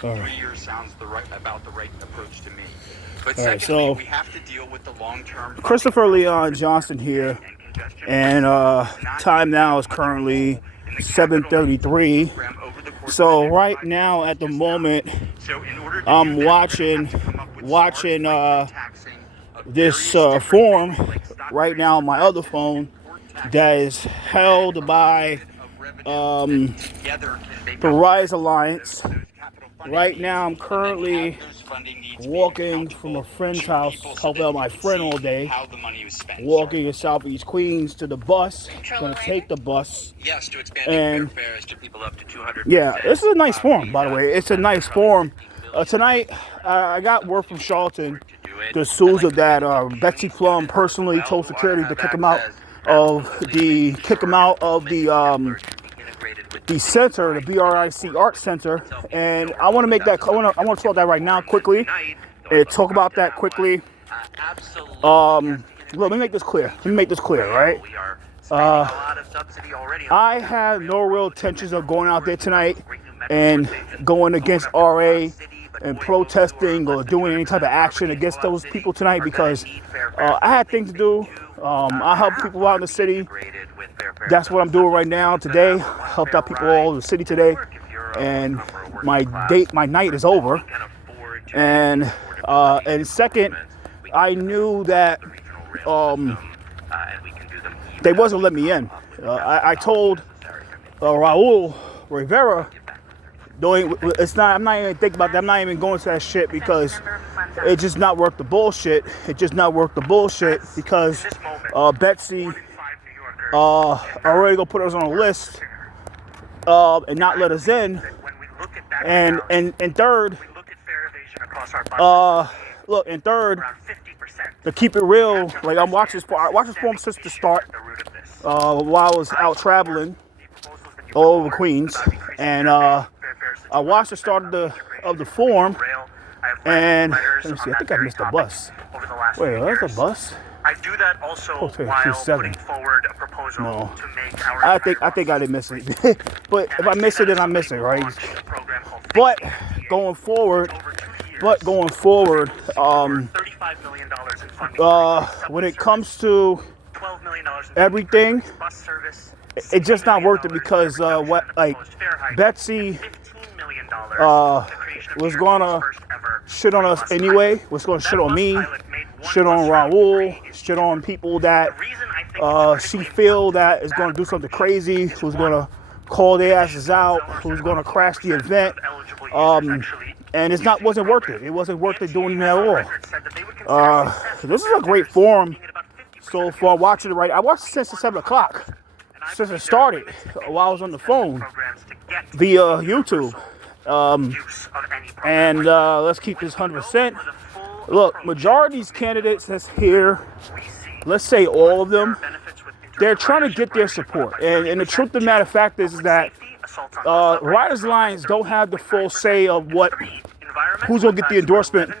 time, 3 years sounds about the right approach to me. But All right, secondly, so we have to deal with the long-term Christopher Leon Johnson here, and time now is currently 7:33. So right now, at the moment, I'm watching this form right now on my other phone that is held by the Rise Alliance. Right now, I'm currently walking from a friend's house, helping out my friend all day, walking in Southeast Queens to the bus, going to take the bus. And yeah, this is a nice forum, by the way. It's a nice forum. Tonight, I got word from Charlton, the Sousa, that Betsy Plum personally told security to kick him out of the center, the BRIC Art Center, and I want to make that. I want to talk that right now quickly, and talk about that quickly. Let me make this clear. Right? I have no real intentions of going out there tonight and going against RA and protesting or doing any type of action against those people tonight, because I had things to do. I help people out in the city. That's what I'm doing right now today. Helped out people all in the city today, and my night is over. And second, I knew that they wasn't letting me in. I told Raul Rivera, I'm not even thinking about that. I'm not even going to that shit, because it's just not worth the bullshit. Because Betsy already gonna put us on a list and not let us in. And third, to keep it real, like I watched this forum since the start, while I was out traveling all over Queens, and I watched the start of the forum, and let me see, I think I missed the bus. Wait, there's the bus? I do that also while putting forward a proposal to make our I think I didn't miss it. But if I miss it, then I miss it, right? But going forward, when it comes to everything, it's just not worth it, because Betsy was gonna shit on us anyway. Was gonna shit on me, shit on Raul, shit on people that she feel that is gonna do something crazy, who's gonna call their asses out, who's gonna crash the event. And wasn't worth it. It wasn't worth it doing it at all. This is a great forum so far. Watching it right, I watched it since 7 o'clock, since it started, while I was on the phone via YouTube. And let's keep this 100%. Look, majority of these candidates that's here, let's say all of them, they're trying to get their support. And the truth of the matter of fact is that Riders Alliance don't have the full say of who's going to get the endorsement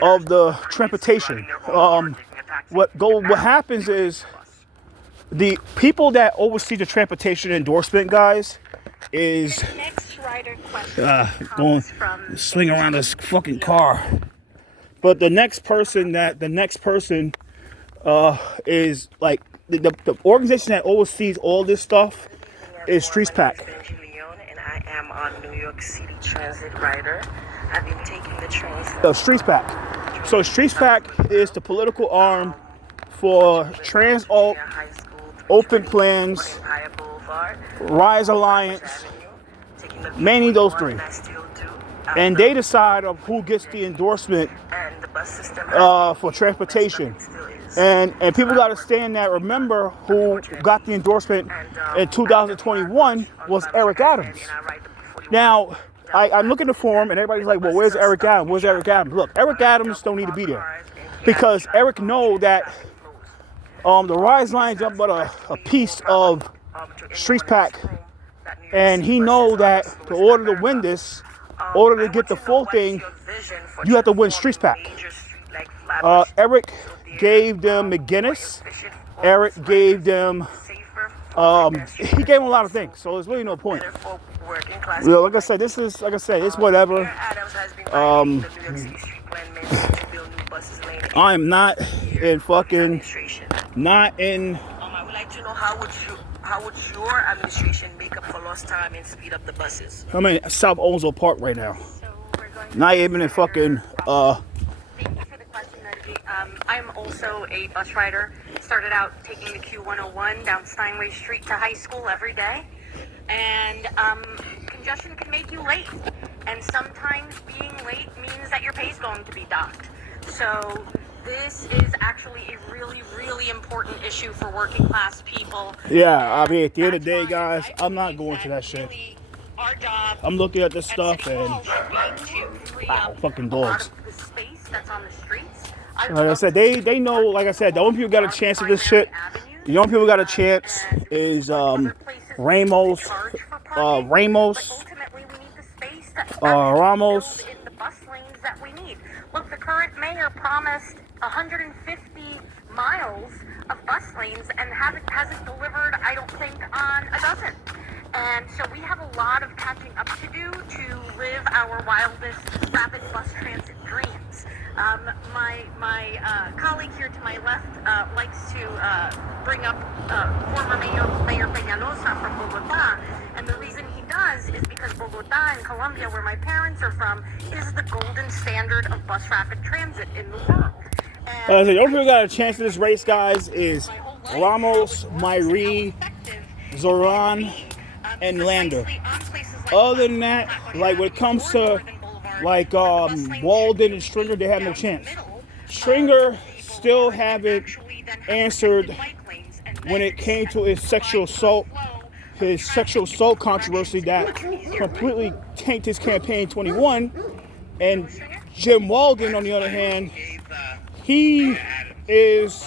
of the transportation. What happens is the people that oversee the transportation endorsement, guys, is going swing around this fucking car. But the next person is like the organization that oversees all this stuff is Streets Pack. And I am on New York City Transit Rider. I've been taking the trains. Streets Pack. So Streets Pack is the political arm for Trans-Alt, Open Plans, Rise Alliance, mainly those three. And they decide of who gets the endorsement for transportation. And people got to stand there. Remember, who got the endorsement in 2021 was Eric Adams. Now, I'm looking at the forum, and everybody's like, well, where's Eric Adams? Look, Eric Adams don't need to be there, because Eric know that the Rise Alliance up but a piece of Streets Pack, and he know that in order to win this, in order to get the full thing, you have to win Streets Pack. Eric gave them McGinnis. Eric gave them, he gave them a lot of things, so there's really no point. working class. You know, like I said, it's whatever. Mayor Adams has been violating the New York City street plan mandate to build new buses lane. I am not in fucking, Administration. not in. I would like to know how would your administration make up for lost time and speed up the buses? I'm in South Ozone Park right now. So we're going to Not even in fucking, Thank you for the question, Reggie. I'm also a bus rider. Started out taking the Q101 down Steinway Street to high school every day. And congestion can make you late. And sometimes being late means that your pay is going to be docked. So this is actually a really, really important issue for working class people. yeah, I mean, at the end of the day, That's why guys, I I'm not believe going to that shit. really our job I'm looking at this at stuff City and, Hall should be to free wow, up fucking a lot dogs. of the space that's on the streets. Like I said, they know, like I said, the only people got a chance at this shit, the only people got a chance is Ramos, Ramos, Ramos. In the bus lanes that we need. Look, the current mayor promised 150 miles of bus lanes and hasn't delivered, I don't think, on a dozen. And so we have a lot of catching up to do to live our wildest rapid bus transit dreams. My colleague here to my left likes to bring up former Mayor Peñalosa from Bogota, and the reason he does is because Bogota in Colombia, where my parents are from, is the golden standard of bus rapid transit in the world. I said, the only people got a chance in this race, guys, is Ramos, Myrie, Zoran, and Lander. Other than that, like when it comes to like Walden and Stringer, they have no chance. Stringer still haven't answered when it came to his sexual assault controversy that completely tanked his campaign in 21. And Jim Walden, on the other hand, he is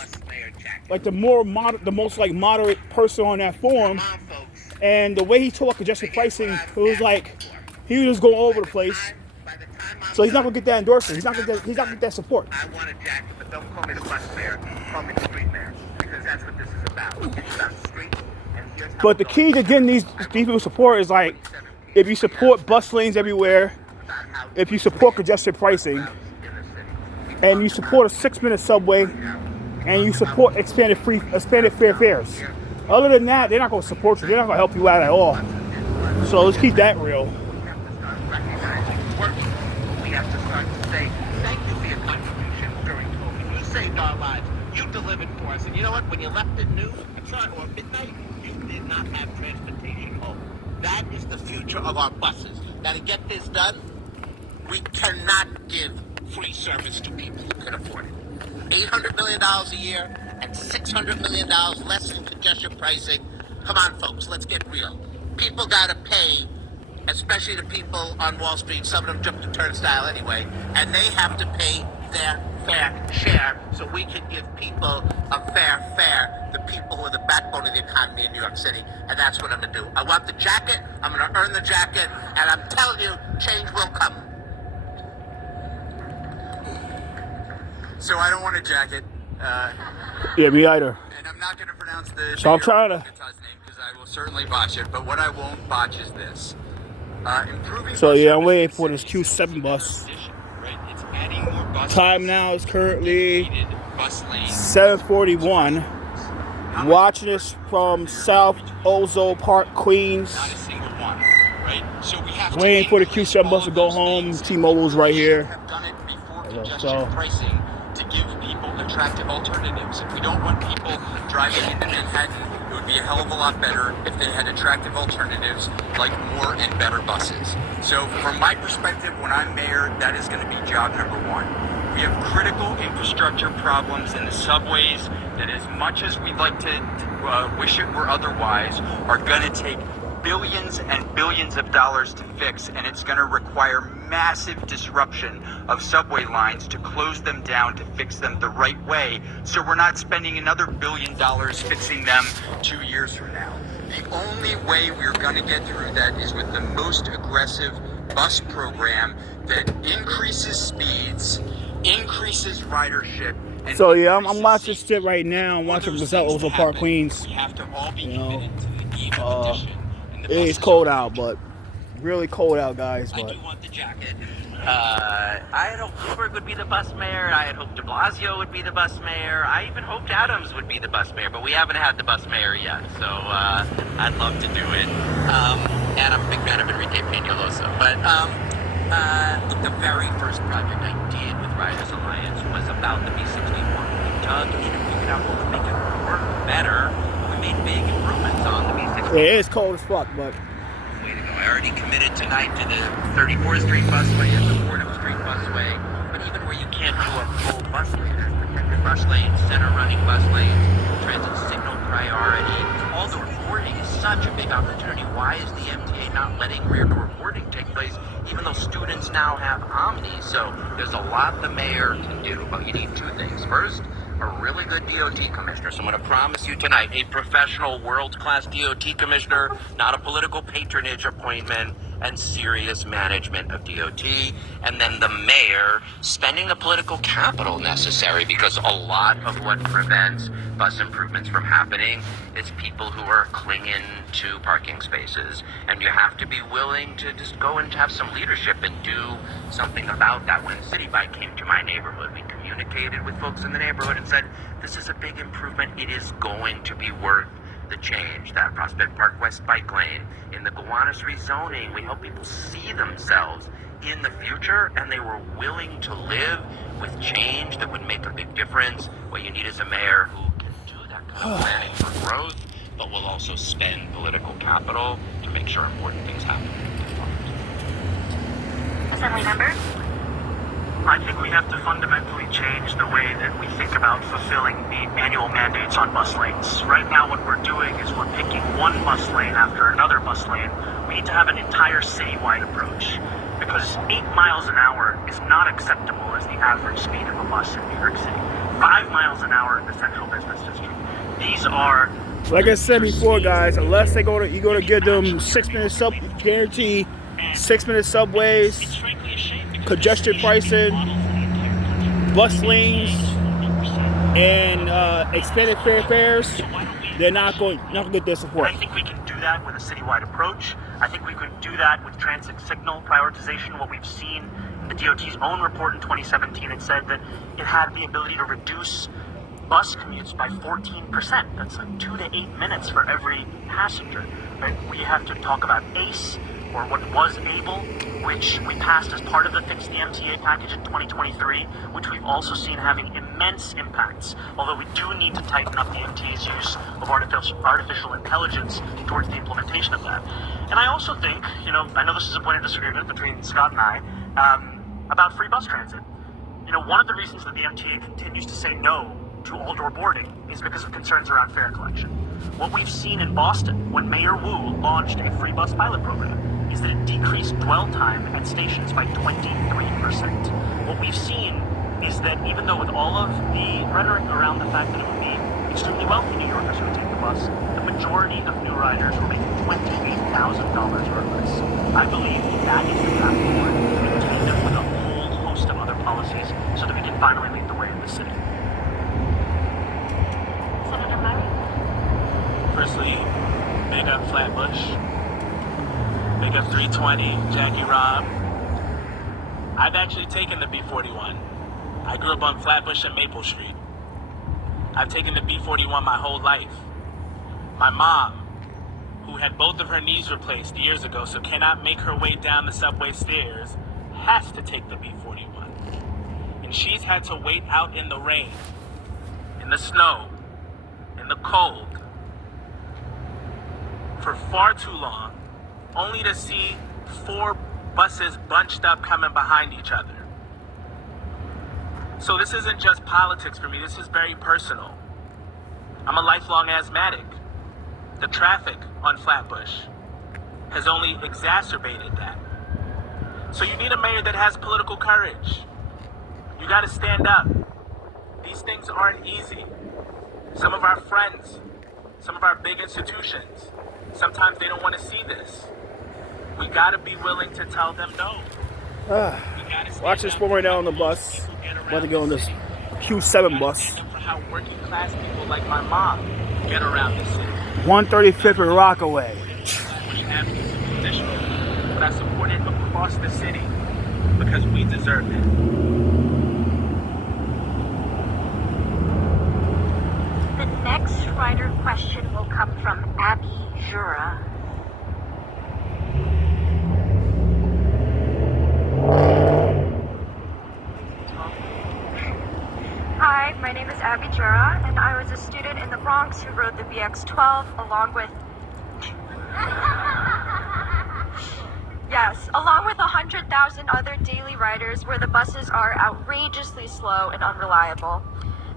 like the most like moderate person on that forum. And the way he talked congestion pricing, it was like he was just going all over the place. So he's not gonna get that endorsement. He's not gonna get that support. I want a jacket, but don't call me the bus mayor. Call me the street mayor, because that's what this is about. It's about the streets, and here's how But the key to getting these people support is like, if you support bus lanes everywhere, if you support congestion pricing, and you support a 6-minute subway, and you support expanded fair fares. Other than that, they're not gonna support you. They're not gonna help you out at all. So let's keep that real. We have to start to say, thank you for your contribution during COVID. You saved our lives. You delivered for us. And you know what? When you left at noon, or midnight, you did not have transportation home. That is the future of our buses. Now, to get this done, we cannot give free service to people who can afford it. $800 million a year and $600 million less in congestion pricing. Come on, folks, let's get real. People got to pay, especially the people on Wall Street. Some of them jumped the turnstile anyway, and they have to pay their fair share so we can give people a fair fare, the people who are the backbone of the economy in New York City. And that's what I'm going to do. I want the jacket. I'm going to earn the jacket. And I'm telling you, change will come. So I don't want a jacket. Yeah, me either. And I'm not going to pronounce the So I'm trying to- Bogot's name because I will certainly botch it. But what I won't botch is this. Improving So bus yeah, I'm service waiting in for this cities Q7 is bus. right? It's adding more buses, Time now is currently needed bus lanes. 7:41. Watching this from South Ozone Park, Queens. Not a single one, right? So we have Waiting to for the increase Q7 all bus to of go those home. things. T-Mobile's right We here. have done it before Yeah, congestion so- pricing to give people attractive alternatives. If we don't want people driving into Manhattan, it would be a hell of a lot better if they had attractive alternatives like more and better buses. So from my perspective, when I'm mayor, that is going to be job number one. We have critical infrastructure problems in the subways that, as much as we'd like to wish it were otherwise, are going to take billions and billions of dollars to fix, and it's going to require massive disruption of subway lines to close them down, to fix them the right way, so we're not spending another $1 billion fixing them 2 years from now. The only way we're going to get through that is with the most aggressive bus program that increases speeds, increases ridership. And So yeah, I'm increases watching safety. shit right now. I'm watching For from South those things Ozone to Park, happen, Queens. We have to all be You know, committed to the eve of petition. And the It's buses cold are out, but really cold out, guys. I But do want the jacket. I had hoped Bloomberg would be the bus mayor. I had hoped de Blasio would be the bus mayor. I even hoped Adams would be the bus mayor, but we haven't had the bus mayor yet. So I'd love to do it. And I'm a big fan of Enrique Peñalosa. But look, the very first project I did with Riders Alliance was about the B61. We dug and figured out what would make it work better. We made big improvements on the B61. it is cold as fuck. But Way to go. I already committed tonight to the 34th Street busway and the Fordham Street busway. But even where you can't do a full busway, there's protected bus lanes, center running bus lanes, transit signal priority. All the reporting is such a big opportunity. Why is the MTA not letting rear door reporting take place, even though students now have Omni? So there's a lot the mayor can do, but you need two things. First, a really good DOT commissioner. So I'm going to promise you tonight, a professional, world-class DOT commissioner, not a political patronage appointment, and serious management of DOT. And then the mayor spending the political capital necessary, because a lot of what prevents bus improvements from happening is people who are clinging to parking spaces. And you have to be willing to just go and have some leadership and do something about that. When City Bike came to my neighborhood, we communicated with folks in the neighborhood and said, this is a big improvement. It is going to be worth the change. That Prospect Park West bike lane, in the Gowanus rezoning, we help people see themselves in the future, and they were willing to live with change that would make a big difference. What you need is a mayor who can do that kind of planning for growth, but will also spend political capital to make sure important things happen. Assembly member? I think we have to fundamentally change the way that we think about fulfilling the annual mandates on bus lanes. Right now what we're doing is we're picking one bus lane after another bus lane. We need to have an entire citywide approach, because 8 miles an hour is not acceptable as the average speed of a bus in New York City. 5 miles an hour in the central business district. These are, like I said before, guys, unless you go to give them 6-minute sub guarantee, 6-minute subways, it's frankly a shame, because congestion pricing, bus lanes, and expanded fares, they're not going to get their support. I think we can do that with a citywide approach. I think we could do that with transit signal prioritization. What we've seen in the DOT's own report in 2017, it said that it had the ability to reduce bus commutes by 14%. That's like 2 to 8 minutes for every passenger. Right? We have to talk about ACE, or what was ABLE, which we passed as part of the Fix the MTA package in 2023, which we've also seen having immense impacts. Although we do need to tighten up the MTA's use of artificial intelligence towards the implementation of that. And I also think, I know this is a point of disagreement between Scott and I, about free bus transit. One of the reasons that the MTA continues to say no to all-door boarding is because of concerns around fare collection. What we've seen in Boston, when Mayor Wu launched a free bus pilot program, is that it decreased dwell time at stations by 23%. What we've seen is that even though with all of the rhetoric around the fact that it would be extremely wealthy New Yorkers who would take the bus, the majority of new riders were making $28,000 or less. I believe that is the path forward, in tandem with a whole host of other policies, so that we can finally lead the way in the city. Senator Murray? Firstly, big up Flatbush. Big up 320, Jackie Robb. I've actually taken the B41. I grew up on Flatbush and Maple Street. I've taken the B41 my whole life. My mom, who had both of her knees replaced years ago, so cannot make her way down the subway stairs, has to take the B41. And she's had to wait out in the rain, in the snow, in the cold, for far too long, only to see 4 buses bunched up coming behind each other. So this isn't just politics for me, this is very personal. I'm a lifelong asthmatic. The traffic on Flatbush has only exacerbated that. So you need a mayor that has political courage. You gotta stand up. These things aren't easy. Some of our friends, some of our big institutions, sometimes they don't want to see this. We gotta be willing to tell them no. Watch this one right now on the bus. About to go on this Q7 bus. For how working class people like my mom get around this city. 135th and Rockaway. But I across the city because we deserve it. The next writer question will come from Abby Jura. Hi, my name is Abby Jura, and I was a student in the Bronx who rode the BX12 along with 100,000 other daily riders where the buses are outrageously slow and unreliable.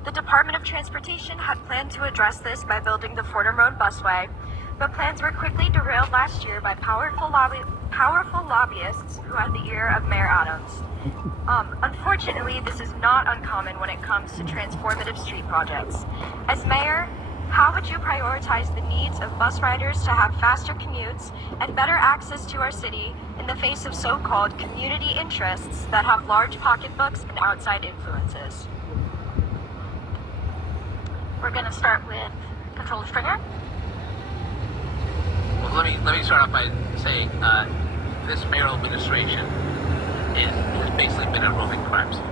The Department of Transportation had planned to address this by building the Fordham Road busway, but plans were quickly derailed last year by powerful lobbyists who had the ear of Mayor Adams. Unfortunately, this is not uncommon when it comes to transformative street projects. As mayor, how would you prioritize the needs of bus riders to have faster commutes and better access to our city in the face of so-called community interests that have large pocketbooks and outside influences? We're going to start with Controller Stringer. Well, let me start off by saying this mayoral administration has basically been a roving crime scene.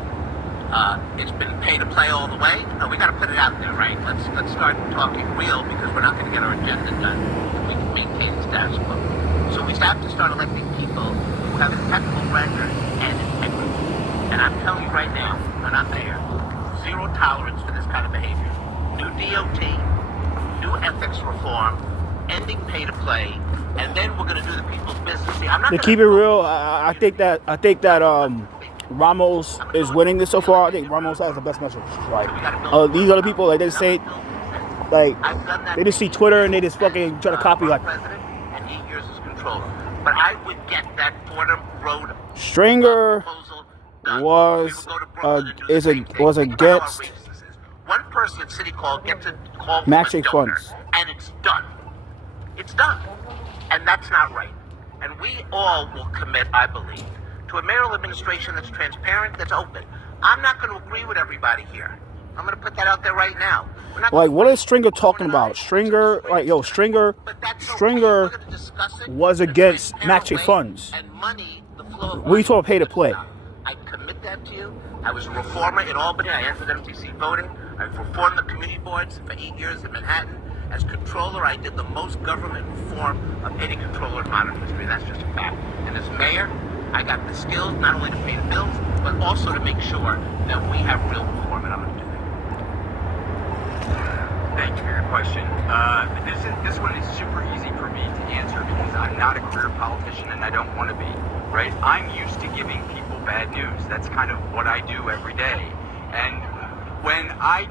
It's been pay to play all the way. We got to put it out there, right? Let's start talking real because we're not going to get our agenda done if we can maintain the status quo. So we have to start electing people who have impeccable records and integrity. And I'm telling you right now, I'm not there. Zero tolerance for this kind of behavior. New DOT, new ethics reform, ending pay to play, and then we're going to do the people's business. See, I'm not To keep it real, I think that Ramos is winning this so far. I think Ramos has the best message. Like these other people, like they just say, like they just see Twitter and they just fucking try to copy. Like president and 8 years as controller, but I would get that Fordham Road Stringer proposal done. was We would go to Brooklyn and do the same thing. was Think about how against outrageous this is. One person at City Hall gets a call from matching a donor, funds. and it's done. It's done, and that's not right. And we all will commit, I believe, to a mayoral administration that's transparent, that's open. I'm not going to agree with everybody here. I'm going to put that out there right now. We're not Like, gonna what agree is Stringer with talking everyone about? tonight. Stringer, like, yo, Stringer But that's okay. Stringer We're gonna discuss it was in a against transparent matching way, funds. and money, the flow of What are you talking money about pay to would play? stop. I commit that to you. I was a reformer in Albany. I entered MTC voting. I've reformed the community boards for 8 years in Manhattan. As controller, I did the most government reform of any controller in modern history. That's just a fact. And as mayor, I got the skills not only to pay the bills, but also to make sure that we have real reform, and I'm going to do that. Thank you for your question. This one is super easy for me to answer because I'm not a career politician and I don't want to be, right? I'm used to giving people bad news. That's kind of what I do every day. And when I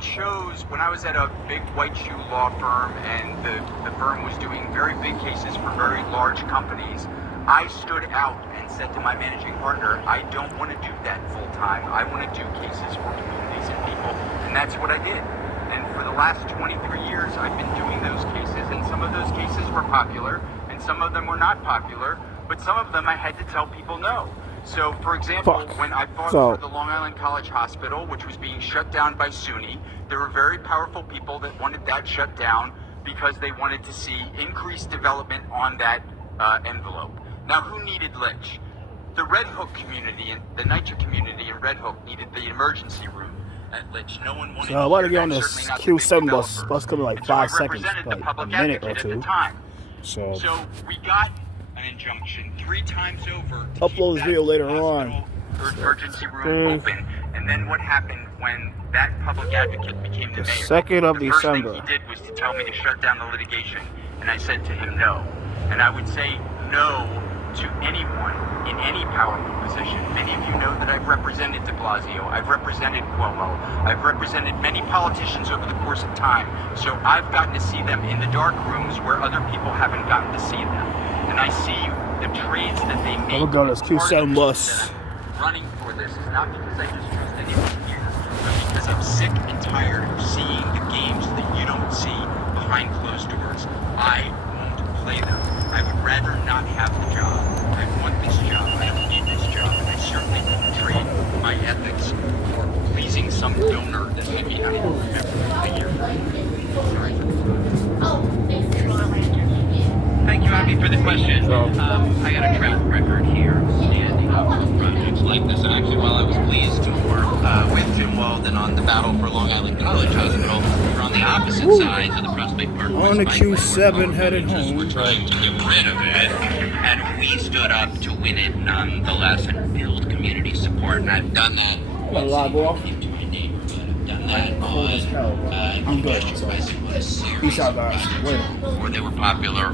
was at a big white shoe law firm and the firm was doing very big cases for very large companies, I stood out and said to my managing partner, I don't want to do that full time. I want to do cases for communities and people. And that's what I did. And for the last 23 years, I've been doing those cases. And some of those cases were popular and some of them were not popular. But some of them I had to tell people no. So, for example, when I fought for the Long Island College Hospital, which was being shut down by SUNY, there were very powerful people that wanted that shut down because they wanted to see increased development on that envelope. Now, who needed Litch? The Red Hook community and the NYCHA community in Red Hook needed the emergency room at Litch. No one wanted So I want to hear get on that, this certainly not the Q7 big bus. developers. Bus coming like And so 5 I seconds, represented the like a public minute or advocate at two. the time. So So we got an injunction 3 times over to Upload keep this video that later on. hospital or emergency room open. And then what happened when that public advocate became the The mayor? 2nd of the first December. thing he did was to tell me to shut down the litigation, and I said to him no. And I would say no to anyone in any powerful position. Many of you know that I've represented de Blasio, I've represented Cuomo, I've represented many politicians over the course of time, so I've gotten to see them in the dark rooms where other people haven't gotten to see them. And I see the trades that they make. we'll go to this Q7 bus. That I'm running for this is not because I just trust anyone here, but because I'm sick and tired of seeing the games that you don't see behind closed doors. I won't play them. I would rather not have the job. I want this job. I don't need this job. And I certainly won't trade my ethics for pleasing some donor that maybe I don't remember a year from. Sorry. Thank you, Abby, for the question. I got a track record here, and the opposite sides of the Prospect Park On the Bikeway, Q7 where headed villagers home. were trying to get rid of it, and we stood up to win it nonetheless and build community support. And I've done that. Wanna log off? Into my neighborhood. I've done that Cold as hell, bro. I'm good. by someone as serious Peace out, guys. Later. before they were popular